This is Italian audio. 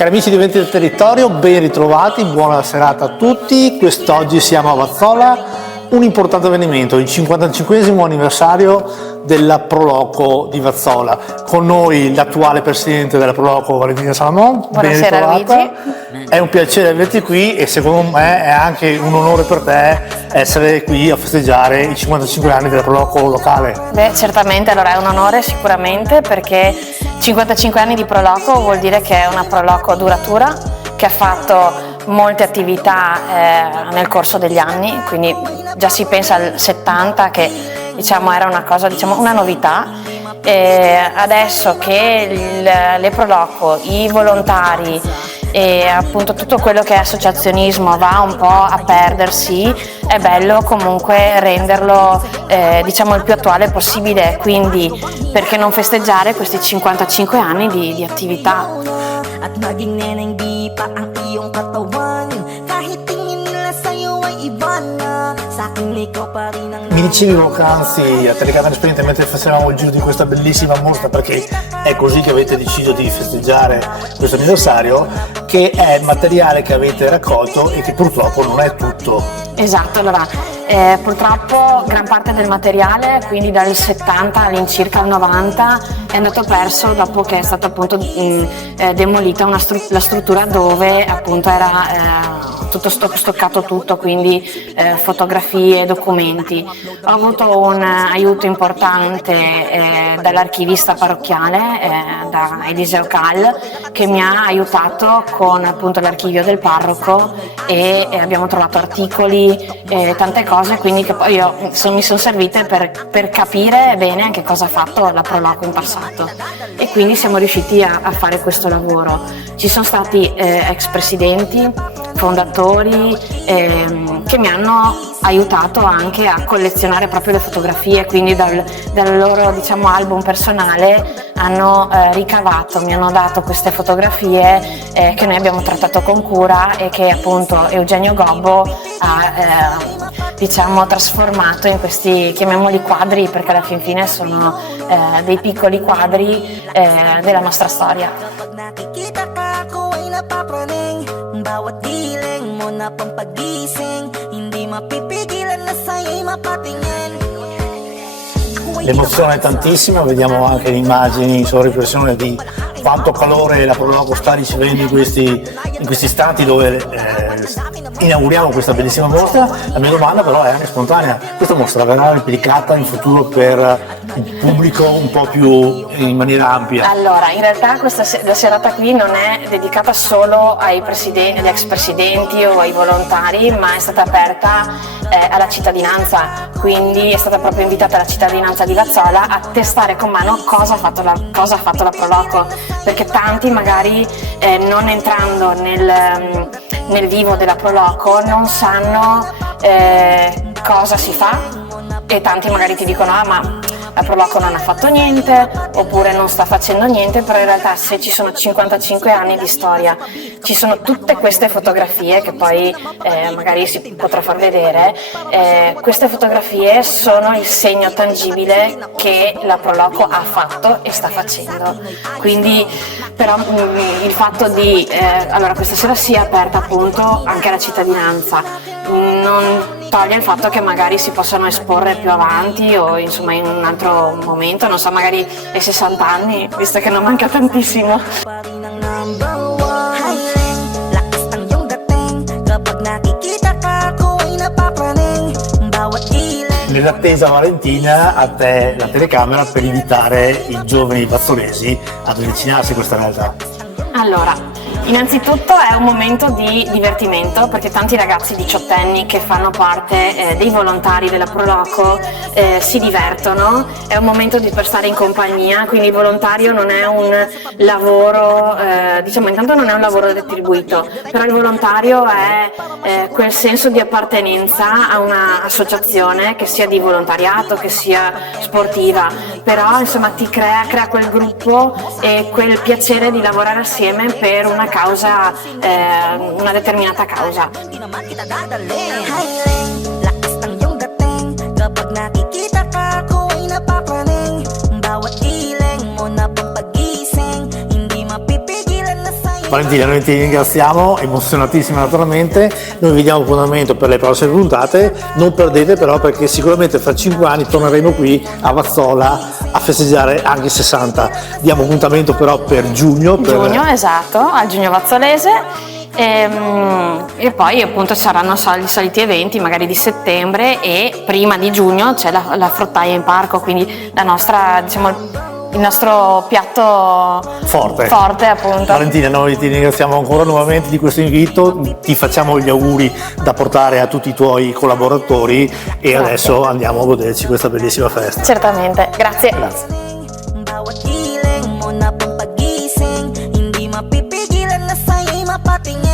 Cari amici di Eventi del Territorio, ben ritrovati, buona serata a tutti. Quest'oggi siamo a Vazzola, un importante avvenimento, il 55esimo anniversario della Proloco di Vazzola. Con noi l'attuale presidente della Proloco, Valentina Salamon. Buonasera Luigi. È un piacere averti qui e secondo me è anche un onore per te essere qui a festeggiare i 55 anni della Proloco locale. Beh, certamente, allora è un onore sicuramente, perché 55 anni di Proloco vuol dire che è una Proloco duratura, che ha fatto molte attività nel corso degli anni, quindi già si pensa al 70 che diciamo era una cosa, una novità. Adesso che le Proloco, i volontari e appunto tutto quello che è associazionismo va un po' a perdersi, è bello comunque renderlo il più attuale possibile, quindi perché non festeggiare questi 55 anni di attività. At naging neneng di pa ang iyong katawan. Kahit tingin nila sa'yo ay iba na, sa'kin ikaw pa rin ang... Mi dicevi poc'anzi a telecamera spente mentre facevamo il giro di questa bellissima mostra, perché è così che avete deciso di festeggiare questo anniversario, che è il materiale che avete raccolto e che purtroppo non è tutto. Esatto, allora purtroppo gran parte del materiale, quindi dal 70 all'incirca al 90, è andato perso dopo che è stata appunto demolita la struttura dove appunto era tutto stoccato tutto, quindi fotografie, documenti. Ho avuto un aiuto importante dall'archivista parrocchiale, da Eliseo Cal, che mi ha aiutato con appunto l'archivio del parroco e abbiamo trovato articoli, tante cose, quindi che poi mi sono servite per capire bene anche cosa ha fatto la Proloco in passato, e quindi siamo riusciti a fare questo lavoro. Ci sono stati ex presidenti, fondatori che mi hanno aiutato anche a collezionare proprio le fotografie, quindi dal loro album personale hanno ricavato, mi hanno dato queste fotografie che noi abbiamo trattato con cura e che appunto Eugenio Gobbo ha trasformato in questi, chiamiamoli quadri, perché alla fin fine sono dei piccoli quadri della nostra storia. Bawat giling mo na pampagising, hindi mapipigilan na sa'yo'y mapatingin. L'emozione è tantissima, vediamo anche le immagini, sono riflessione di quanto calore la Proloco sta ricevendo in questi istanti dove inauguriamo questa bellissima mostra. La mia domanda però è anche spontanea: questa mostra verrà replicata in futuro per il pubblico un po' più in maniera ampia? Allora, in realtà la serata qui non è dedicata solo agli ex presidenti o ai volontari, ma è stata aperta alla cittadinanza, quindi è stata proprio invitata la cittadinanza di Vazzola a testare con mano cosa ha fatto la Proloco, perché tanti magari non entrando nel vivo della Proloco non sanno cosa si fa, e tanti magari ti dicono ma la Proloco non ha fatto niente oppure non sta facendo niente, però in realtà se ci sono 55 anni di storia, ci sono tutte queste fotografie che poi magari si potrà far vedere, queste fotografie sono il segno tangibile che la Proloco ha fatto e sta facendo. Quindi però il fatto di allora questa sera sia aperta appunto anche alla cittadinanza non toglie il fatto che magari si possano esporre più avanti o insomma in un altro momento, non so, magari ai 60 anni, visto che non manca tantissimo. Nell'attesa, Valentina, a te la telecamera per invitare i giovani vazzolesi ad avvicinarsi a questa realtà. Allora, innanzitutto è un momento di divertimento, perché tanti ragazzi diciottenni che fanno parte dei volontari della Proloco si divertono, è un momento per stare in compagnia, quindi il volontario non è un lavoro, intanto non è un lavoro retribuito, però il volontario è quel senso di appartenenza a un'associazione, che sia di volontariato, che sia sportiva, però insomma ti crea quel gruppo e quel piacere di lavorare assieme per una causa, una determinata causa. Di naman kita dadalhin. Highling, lakas ng iyong dating. Kapag nakikita ka, ako ay napapraning. Bawat giling mo na pampagising, hindi mapipigilan na sa'yo. Valentina, noi ti ringraziamo, emozionatissima naturalmente, noi vi diamo appuntamento per le prossime puntate, non perdete però perché sicuramente fra 5 anni torneremo qui a Vazzola a festeggiare anche i 60. Diamo appuntamento però per giugno. Giugno, esatto, al Giugno Vazzolese. E poi appunto saranno i soliti eventi magari di settembre, e prima di giugno c'è la fruttaia in parco, quindi la nostra, diciamo, il nostro piatto forte appunto. Valentina, noi ti ringraziamo ancora nuovamente di questo invito, ti facciamo gli auguri da portare a tutti i tuoi collaboratori e adesso andiamo a goderci questa bellissima festa. Certamente, grazie. Bawat giling mo na pong pagising, hindi mapipigilan na sa'yo'y mapatingin.